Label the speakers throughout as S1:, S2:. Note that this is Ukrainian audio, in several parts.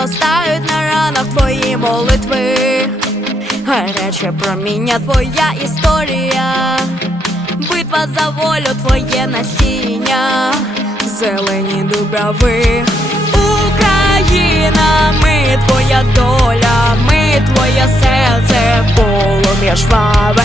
S1: зростають на ранах твої молитви, гаряче проміння, твоя історія, битва за волю, твоє насіння, зелені дубрави. Україна, ми твоя доля, ми твоє серце, полум'я жваве,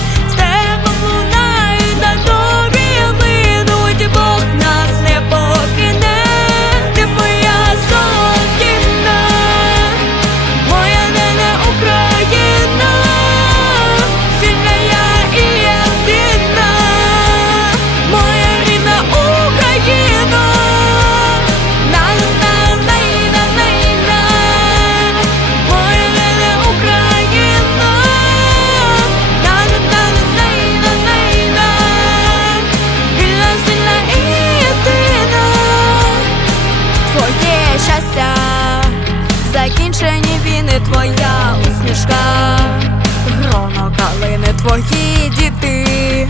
S1: твоя усмішка, гроно калини, твої діти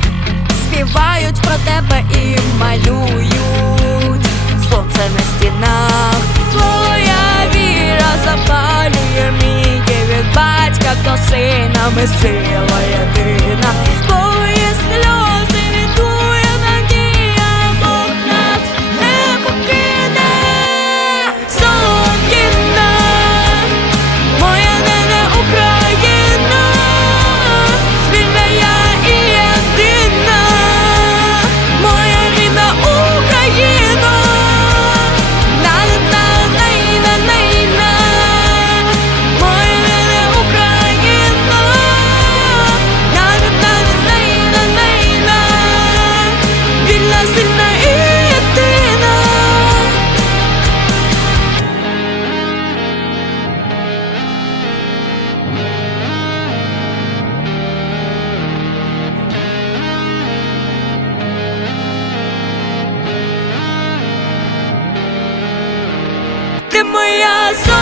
S1: співають про тебе і малюють сонце на стінах. Твоя віра запалює мій від батька до сина, ми сила єдина. ти моя.